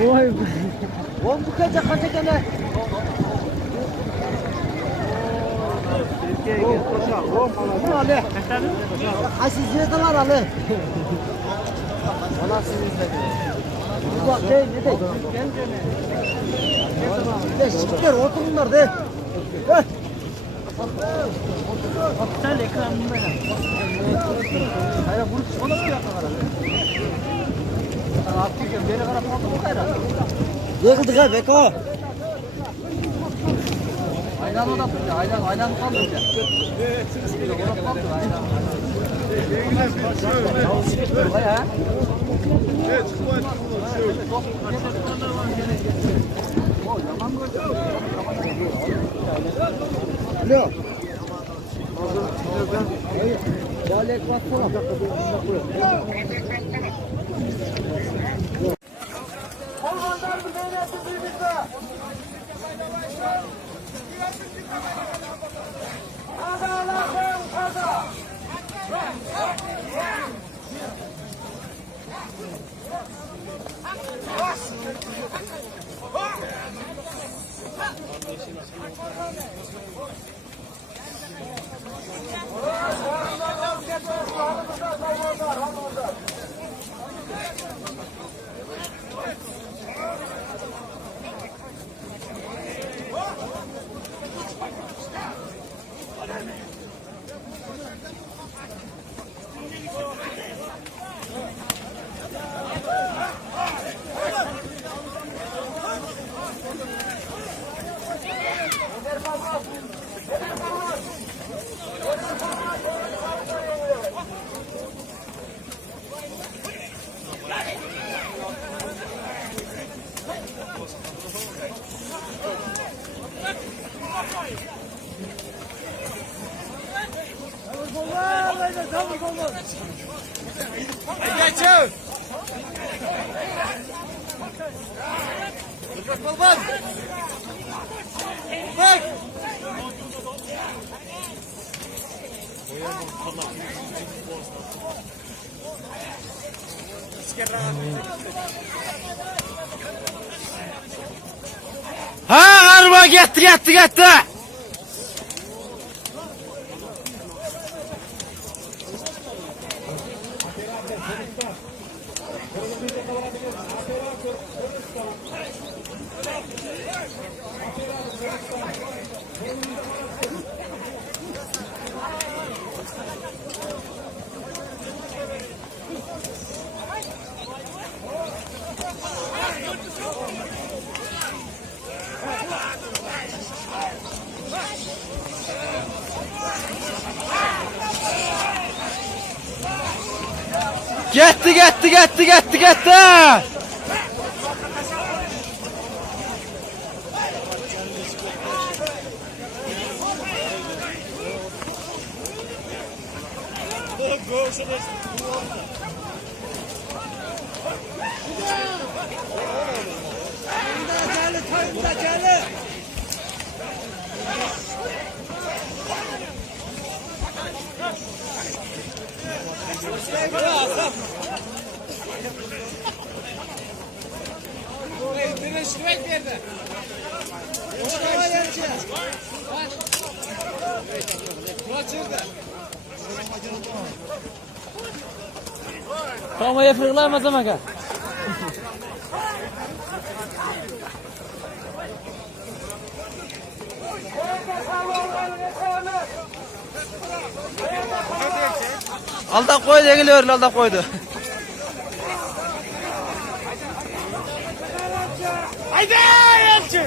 Oy. Oğlum bu kaça gene? Bu Ali. Hasiziyetler Ali. Ona sizde. Bu bak değil ne de. Ne şükür oturunlar de. Sen ekranını ver. Hayır bunu ona bir yapma kadar. Artık beni kadar kaldı hayır. Yıkıldı ha Beko. Aynen o da tuttu. Aynen kaldı. Orada kaldı aynen. Bayağı. Alo. Balet baksana. Geçin. Bak. Bak. Ha araba gitti. Gitti. Tamam fırlamaz ama gel. Alda koydu geliyor alda koydu. Haydi yapçı.